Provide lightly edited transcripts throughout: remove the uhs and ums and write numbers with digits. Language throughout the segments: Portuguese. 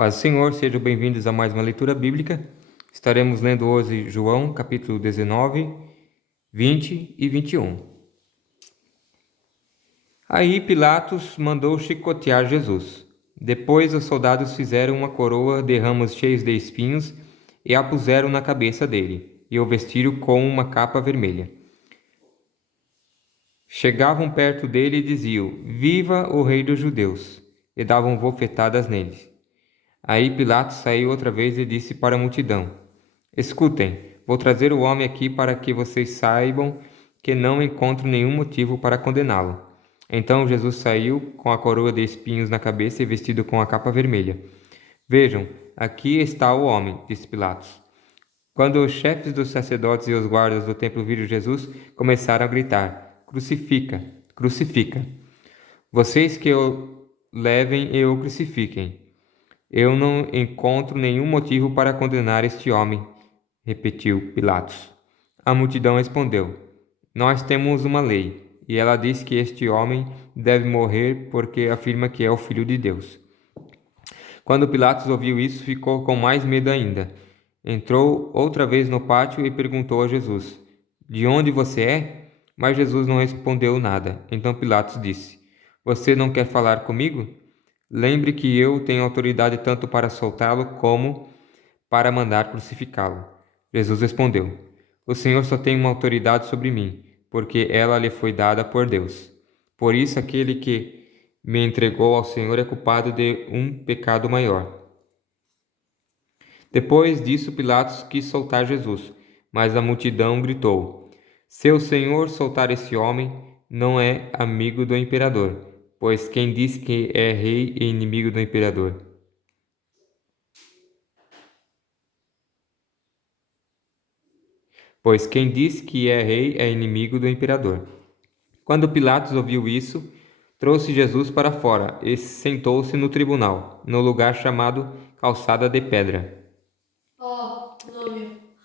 Paz do Senhor, sejam bem-vindos a mais uma leitura bíblica. Estaremos lendo hoje João, capítulo 19, 20 e 21. Aí Pilatos mandou chicotear Jesus. Depois os soldados fizeram uma coroa de ramos cheios de espinhos e a puseram na cabeça dele, e o vestiram com uma capa vermelha. Chegavam perto dele e diziam: Viva o Rei dos Judeus! E davam bofetadas nele. Aí Pilatos saiu outra vez e disse para a multidão: Escutem, vou trazer o homem aqui para que vocês saibam que não encontro nenhum motivo para condená-lo. Então Jesus saiu com a coroa de espinhos na cabeça e vestido com a capa vermelha. Vejam, aqui está o homem, disse Pilatos. Quando os chefes dos sacerdotes e os guardas do templo viram Jesus, começaram a gritar: Crucifica, crucifica! Vocês que o levem e o crucifiquem. Eu não encontro nenhum motivo para condenar este homem, repetiu Pilatos. A multidão respondeu: Nós temos uma lei, e ela diz que este homem deve morrer porque afirma que é o Filho de Deus. Quando Pilatos ouviu isso, ficou com mais medo ainda. Entrou outra vez no pátio e perguntou a Jesus: De onde você é? Mas Jesus não respondeu nada. Então Pilatos disse: Você não quer falar comigo? Lembre que eu tenho autoridade tanto para soltá-lo como para mandar crucificá-lo. Jesus respondeu: O Senhor só tem uma autoridade sobre mim, porque ela lhe foi dada por Deus. Por isso, aquele que me entregou ao Senhor é culpado de um pecado maior. Depois disso, Pilatos quis soltar Jesus, mas a multidão gritou: Se o Senhor soltar esse homem, não é amigo do imperador. Pois quem diz que é rei e inimigo do imperador? Pois quem diz que é rei é inimigo do imperador. Quando Pilatos ouviu isso, trouxe Jesus para fora e sentou-se no tribunal, no lugar chamado Calçada de Pedra.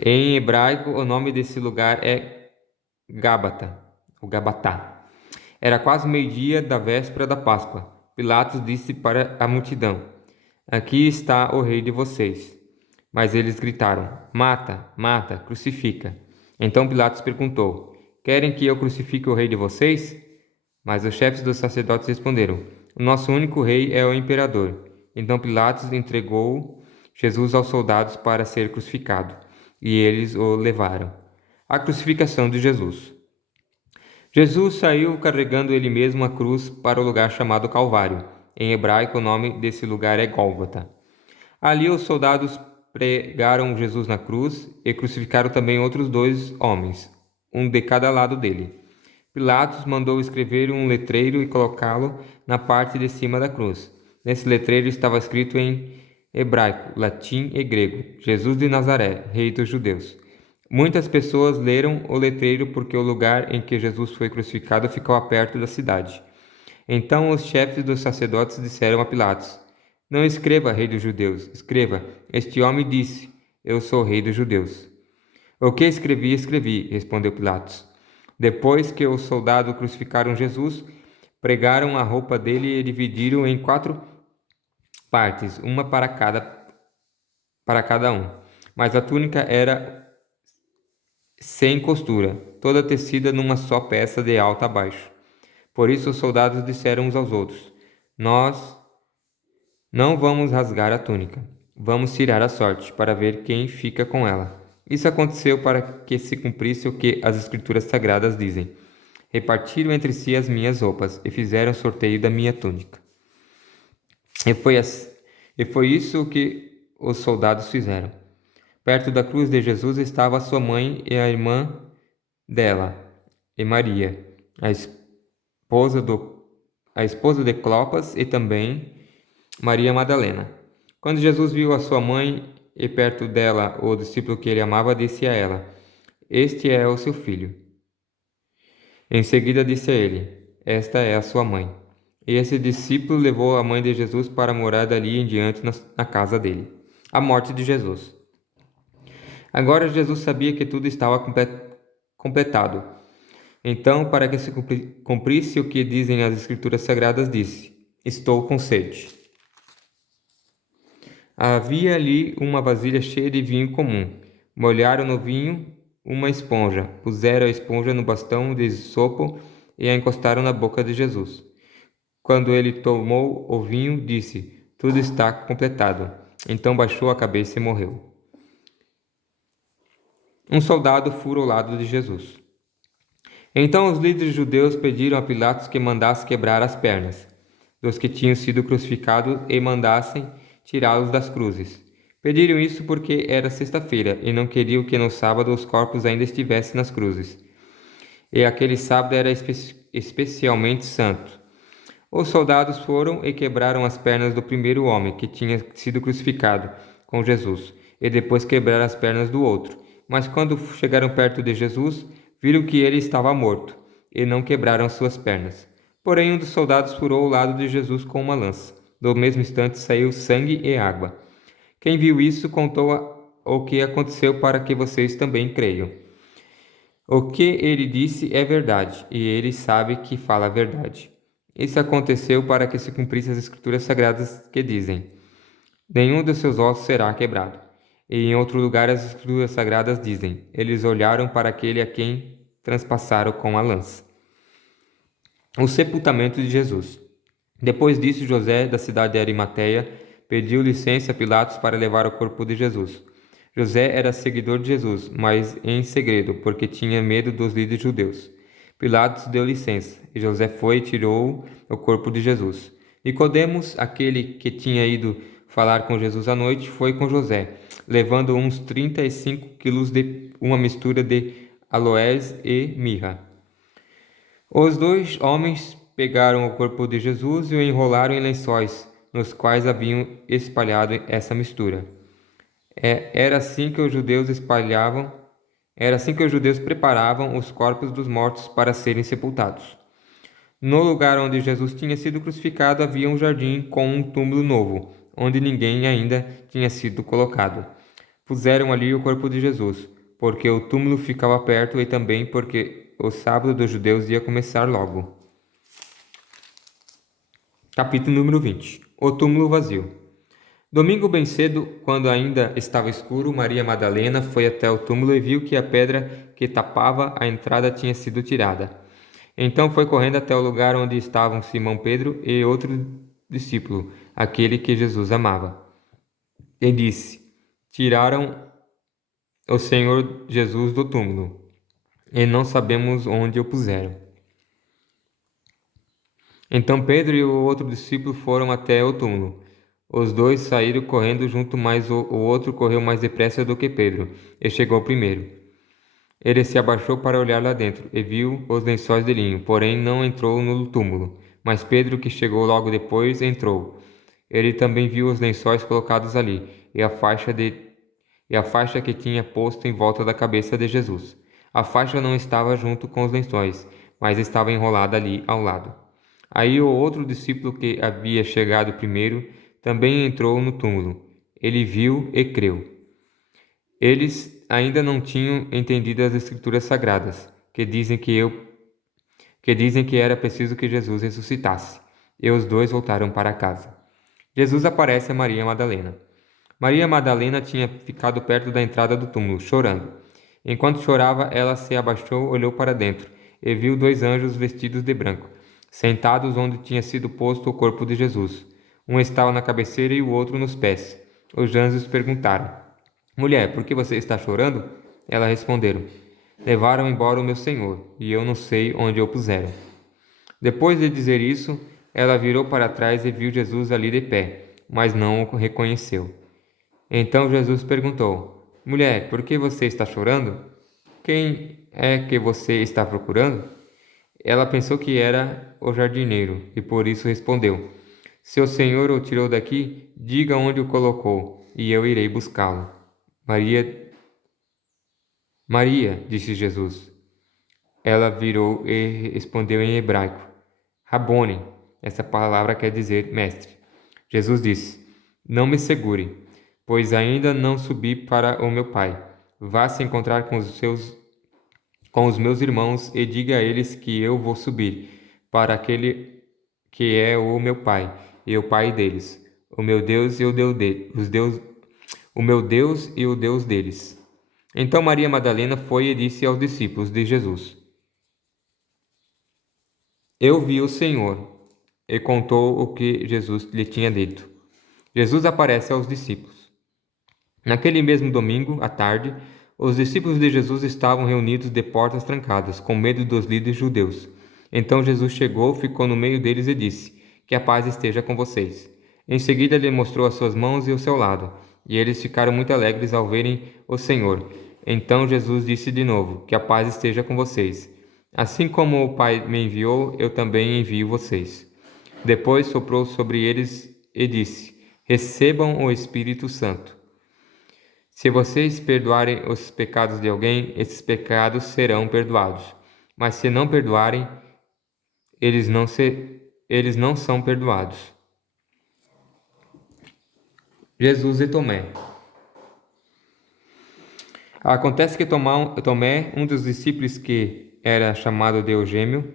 Em hebraico, o nome desse lugar é Gábata, ou Gabatá. Era quase meio-dia da véspera da Páscoa. Pilatos disse para a multidão: Aqui está o rei de vocês. Mas eles gritaram: Mata, mata, crucifica. Então Pilatos perguntou: Querem que eu crucifique o rei de vocês? Mas os chefes dos sacerdotes responderam: O nosso único rei é o imperador. Então Pilatos entregou Jesus aos soldados para ser crucificado, e eles o levaram. A crucificação de Jesus. Jesus saiu carregando ele mesmo a cruz para o lugar chamado Calvário. Em hebraico, o nome desse lugar é Gólgota. Ali os soldados pregaram Jesus na cruz e crucificaram também outros 2 homens, um de cada lado dele. Pilatos mandou escrever um letreiro e colocá-lo na parte de cima da cruz. Nesse letreiro estava escrito em hebraico, latim e grego: Jesus de Nazaré, Rei dos Judeus. Muitas pessoas leram o letreiro porque o lugar em que Jesus foi crucificado ficava perto da cidade. Então os chefes dos sacerdotes disseram a Pilatos: Não escreva Rei dos Judeus, escreva: Este homem disse: Eu sou Rei dos Judeus. O que escrevi, escrevi, respondeu Pilatos. Depois que os soldados crucificaram Jesus, pregaram a roupa dele e dividiram em 4 partes, uma para cada um. Mas a túnica era sem costura, toda tecida numa só peça de alto a baixo. Por isso os soldados disseram uns aos outros: Nós não vamos rasgar a túnica, vamos tirar a sorte, para ver quem fica com ela. Isso aconteceu para que se cumprisse o que as Escrituras Sagradas dizem: Repartiram entre si as minhas roupas e fizeram sorteio da minha túnica. E foi isso que os soldados fizeram. Perto da cruz de Jesus estava sua mãe e a irmã dela, e Maria, a esposa de Clopas, e também Maria Madalena. Quando Jesus viu a sua mãe e perto dela o discípulo que ele amava, disse a ela: Este é o seu filho. Em seguida disse a ele: Esta é a sua mãe. E esse discípulo levou a mãe de Jesus para morar dali em diante na casa dele. A morte de Jesus. Agora Jesus sabia que tudo estava completado. Então, para que se cumprisse o que dizem as Escrituras Sagradas, disse: Estou com sede. Havia ali uma vasilha cheia de vinho comum. Molharam no vinho uma esponja, puseram a esponja no bastão de sopo e a encostaram na boca de Jesus. Quando ele tomou o vinho, disse: Tudo está completado. Então baixou a cabeça e morreu. Um soldado fura ao lado de Jesus. Então os líderes judeus pediram a Pilatos que mandasse quebrar as pernas dos que tinham sido crucificados e mandassem tirá-los das cruzes. Pediram isso porque era sexta-feira e não queriam que no sábado os corpos ainda estivessem nas cruzes. E aquele sábado era especialmente santo. Os soldados foram e quebraram as pernas do primeiro homem que tinha sido crucificado com Jesus, e depois quebraram as pernas do outro. Mas quando chegaram perto de Jesus, viram que ele estava morto, e não quebraram suas pernas. Porém, um dos soldados furou o lado de Jesus com uma lança. No mesmo instante saiu sangue e água. Quem viu isso contou o que aconteceu para que vocês também creiam. O que ele disse é verdade, e ele sabe que fala a verdade. Isso aconteceu para que se cumprissem as escrituras sagradas que dizem: Nenhum dos seus ossos será quebrado. E em outro lugar as escrituras sagradas dizem: Eles olharam para aquele a quem transpassaram com a lança. O sepultamento de Jesus. Depois disso, José, da cidade de Arimateia, pediu licença a Pilatos para levar o corpo de Jesus. José era seguidor de Jesus, mas em segredo, porque tinha medo dos líderes judeus. Pilatos deu licença, e José foi e tirou o corpo de Jesus. Nicodemos, aquele que tinha ido falar com Jesus à noite, foi com José, levando uns 35 quilos de uma mistura de aloés e mirra. Os dois homens pegaram o corpo de Jesus e o enrolaram em lençóis, nos quais haviam espalhado essa mistura. Era assim que os judeus preparavam os corpos dos mortos para serem sepultados. No lugar onde Jesus tinha sido crucificado havia um jardim com um túmulo novo, onde ninguém ainda tinha sido colocado. Puseram ali o corpo de Jesus, porque o túmulo ficava perto e também porque o sábado dos judeus ia começar logo. Capítulo número 20. O túmulo vazio. Domingo bem cedo, quando ainda estava escuro, Maria Madalena foi até o túmulo e viu que a pedra que tapava a entrada tinha sido tirada. Então foi correndo até o lugar onde estavam Simão Pedro e outro discípulo, aquele que Jesus amava. E disse: Tiraram o Senhor Jesus do túmulo, e não sabemos onde o puseram. Então Pedro e o outro discípulo foram até o túmulo. Os dois saíram correndo junto, mas o outro correu mais depressa do que Pedro, e chegou primeiro. Ele se abaixou para olhar lá dentro, e viu os lençóis de linho, porém não entrou no túmulo. Mas Pedro, que chegou logo depois, entrou. Ele também viu os lençóis colocados ali, e a faixa que tinha posto em volta da cabeça de Jesus. A faixa não estava junto com os lençóis, mas estava enrolada ali ao lado. Aí o outro discípulo que havia chegado primeiro também entrou no túmulo. Ele viu e creu. Eles ainda não tinham entendido as escrituras sagradas, que dizem que era preciso que Jesus ressuscitasse. E os dois voltaram para casa. Jesus aparece a Maria Madalena. Maria Madalena tinha ficado perto da entrada do túmulo, chorando. Enquanto chorava, ela se abaixou, olhou para dentro e viu dois anjos vestidos de branco, sentados onde tinha sido posto o corpo de Jesus. Um estava na cabeceira e o outro nos pés. Os anjos perguntaram: Mulher, por que você está chorando? Ela responderam: Levaram embora o meu Senhor, e eu não sei onde o puseram. Depois de dizer isso, ela virou para trás e viu Jesus ali de pé, mas não o reconheceu. Então Jesus perguntou: Mulher, por que você está chorando? Quem é que você está procurando? Ela pensou que era o jardineiro e por isso respondeu: Se o Senhor o tirou daqui, diga onde o colocou, e eu irei buscá-lo. Maria, Maria, disse Jesus. Ela virou e respondeu em hebraico: Rabone. Essa palavra quer dizer mestre. Jesus disse: Não me segure, pois ainda não subi para o meu Pai. Vá se encontrar com os meus irmãos e diga a eles que eu vou subir para aquele que é o meu Pai e o Pai deles, o meu Deus e o o meu Deus e o Deus deles. Então Maria Madalena foi e disse aos discípulos de Jesus: Eu vi o Senhor, e contou o que Jesus lhe tinha dito. Jesus aparece aos discípulos. Naquele mesmo domingo, à tarde, os discípulos de Jesus estavam reunidos de portas trancadas, com medo dos líderes judeus. Então Jesus chegou, ficou no meio deles e disse: Que a paz esteja com vocês. Em seguida lhe mostrou as suas mãos e o seu lado, e eles ficaram muito alegres ao verem o Senhor. Então Jesus disse de novo: Que a paz esteja com vocês. Assim como o Pai me enviou, eu também envio vocês. Depois soprou sobre eles e disse: Recebam o Espírito Santo. Se vocês perdoarem os pecados de alguém, esses pecados serão perdoados. Mas se não perdoarem, eles não são perdoados. Jesus e Tomé. Acontece que Tomé, um dos discípulos que era chamado de Eugêmio,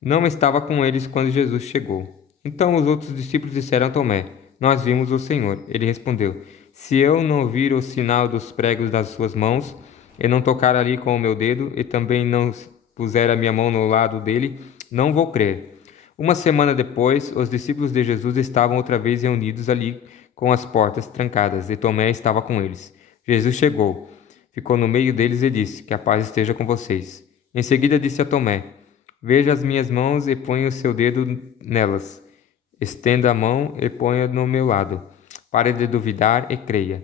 não estava com eles quando Jesus chegou. Então os outros discípulos disseram a Tomé: Nós vimos o Senhor. Ele respondeu: Se eu não vir o sinal dos pregos das suas mãos, e não tocar ali com o meu dedo, e também não puser a minha mão no lado dele, não vou crer. Uma semana depois, os discípulos de Jesus estavam outra vez reunidos ali com as portas trancadas, e Tomé estava com eles. Jesus chegou, ficou no meio deles e disse: Que a paz esteja com vocês. Em seguida disse a Tomé: Veja as minhas mãos e ponha o seu dedo nelas. Estenda a mão e ponha no meu lado. Pare de duvidar e creia.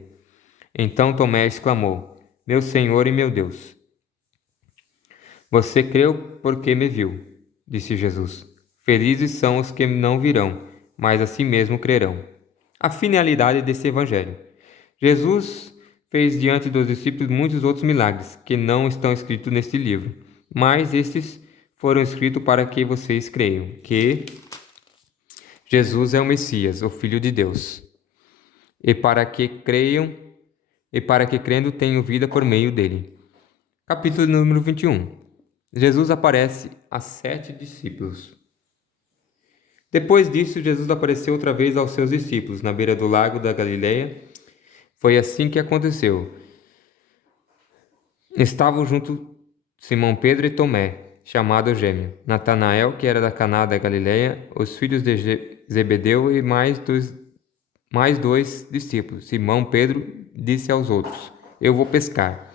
Então Tomé exclamou: Meu Senhor e meu Deus! Você creu porque me viu, disse Jesus. Felizes são os que não virão, mas assim mesmo crerão. A finalidade desse evangelho. Jesus fez diante dos discípulos muitos outros milagres que não estão escritos neste livro, mas estes foram escritos para que vocês creiam que Jesus é o Messias, o Filho de Deus, e para que crendo tenham vida por meio dele. Capítulo número 21. Jesus aparece a 7 discípulos. Depois disso, Jesus apareceu outra vez aos seus discípulos na beira do lago da Galileia. Foi assim que aconteceu. Estavam junto Simão Pedro e Tomé, chamado Gêmeo, Natanael, que era da Caná da Galileia, os filhos de Zebedeu e mais dois discípulos. Simão Pedro disse aos outros: Eu vou pescar.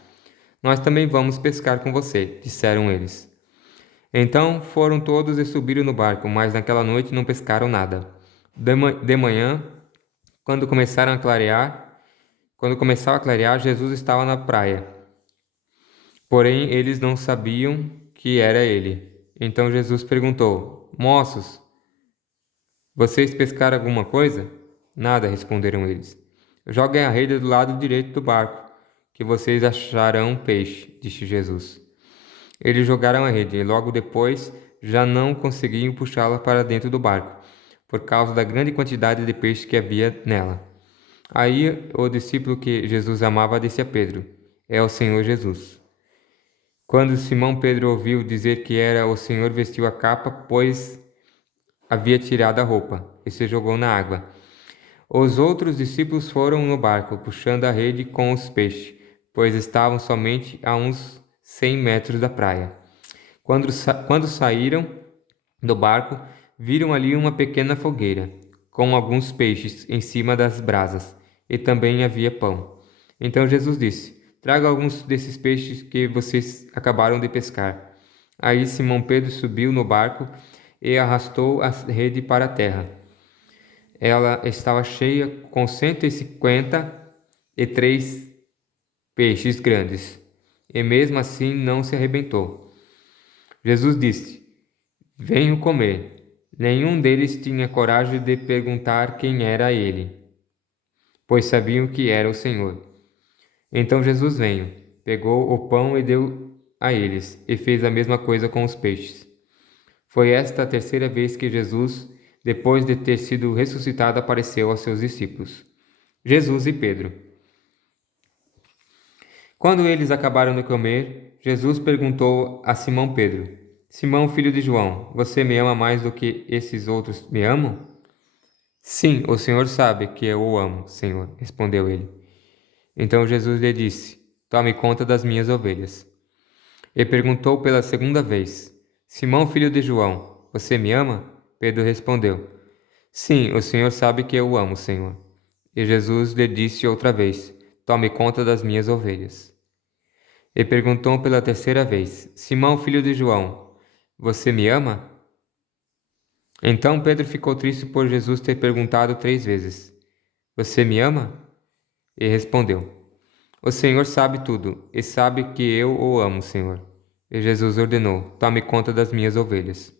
Nós também vamos pescar com você, disseram eles. Então foram todos e subiram no barco, mas naquela noite não pescaram nada. De manhã, quando começava a clarear, Jesus estava na praia. Porém, eles não sabiam que era ele. Então Jesus perguntou: Moços, vocês pescaram alguma coisa? Nada, responderam eles. Joguem a rede do lado direito do barco, que vocês acharão peixe, disse Jesus. Eles jogaram a rede e logo depois já não conseguiam puxá-la para dentro do barco, por causa da grande quantidade de peixe que havia nela. Aí o discípulo que Jesus amava disse a Pedro: É o Senhor Jesus. Quando Simão Pedro ouviu dizer que era o Senhor, vestiu a capa, pois havia tirado a roupa, e se jogou na água. Os outros discípulos foram no barco, puxando a rede com os peixes, pois estavam somente a uns 100 metros da praia. Quando saíram do barco, viram ali uma pequena fogueira, com alguns peixes em cima das brasas, e também havia pão. Então Jesus disse: Traga alguns desses peixes que vocês acabaram de pescar. Aí Simão Pedro subiu no barco e arrastou a rede para a terra. Ela estava cheia com 153 peixes grandes, e mesmo assim não se arrebentou. Jesus disse: Venham comer. Nenhum deles tinha coragem de perguntar quem era ele, pois sabiam que era o Senhor. Então Jesus veio, pegou o pão e deu a eles, e fez a mesma coisa com os peixes. Foi esta a terceira vez que Jesus, depois de ter sido ressuscitado, apareceu aos seus discípulos. Jesus e Pedro. Quando eles acabaram de comer, Jesus perguntou a Simão Pedro: Simão, filho de João, você me ama mais do que esses outros me amam? Sim, o Senhor sabe que eu o amo, Senhor, respondeu ele. Então Jesus lhe disse: Tome conta das minhas ovelhas. E perguntou pela segunda vez: Simão, filho de João, você me ama? Pedro respondeu: Sim, o Senhor sabe que eu o amo, Senhor. E Jesus lhe disse outra vez: Tome conta das minhas ovelhas. E perguntou pela terceira vez: Simão, filho de João, você me ama? Então Pedro ficou triste por Jesus ter perguntado 3 vezes: Você me ama? E respondeu: O Senhor sabe tudo, e sabe que eu o amo, Senhor. E Jesus ordenou: Tome conta das minhas ovelhas.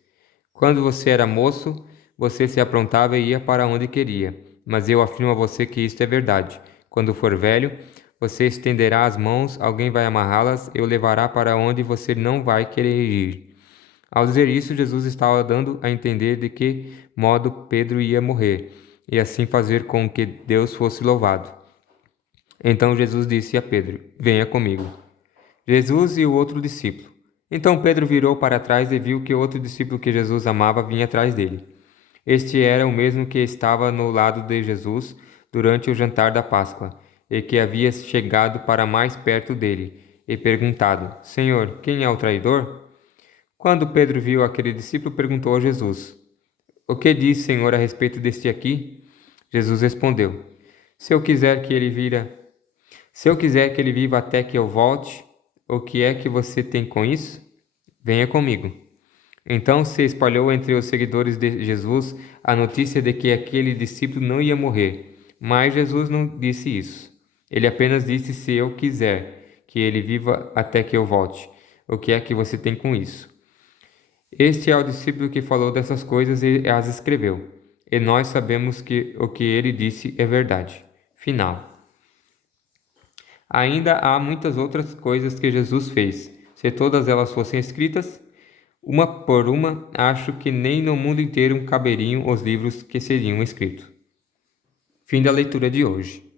Quando você era moço, você se aprontava e ia para onde queria. Mas eu afirmo a você que isto é verdade. Quando for velho, você estenderá as mãos, alguém vai amarrá-las e o levará para onde você não vai querer ir. Ao dizer isso, Jesus estava dando a entender de que modo Pedro ia morrer, e assim fazer com que Deus fosse louvado. Então Jesus disse a Pedro: Venha comigo. Jesus e o outro discípulo. Então Pedro virou para trás e viu que o outro discípulo que Jesus amava vinha atrás dele. Este era o mesmo que estava no lado de Jesus durante o jantar da Páscoa, e que havia chegado para mais perto dele, e perguntado: Senhor, quem é o traidor? Quando Pedro viu aquele discípulo, perguntou a Jesus: O que diz, Senhor, a respeito deste aqui? Jesus respondeu: Se eu quiser que ele vira Se eu quiser que ele viva até que eu volte, o que é que você tem com isso? Venha comigo. Então se espalhou entre os seguidores de Jesus a notícia de que aquele discípulo não ia morrer. Mas Jesus não disse isso. Ele apenas disse: Se eu quiser que ele viva até que eu volte, o que é que você tem com isso? Este é o discípulo que falou dessas coisas e as escreveu. E nós sabemos que o que ele disse é verdade. Final. Ainda há muitas outras coisas que Jesus fez. Se todas elas fossem escritas, uma por uma, acho que nem no mundo inteiro caberiam os livros que seriam escritos. Fim da leitura de hoje.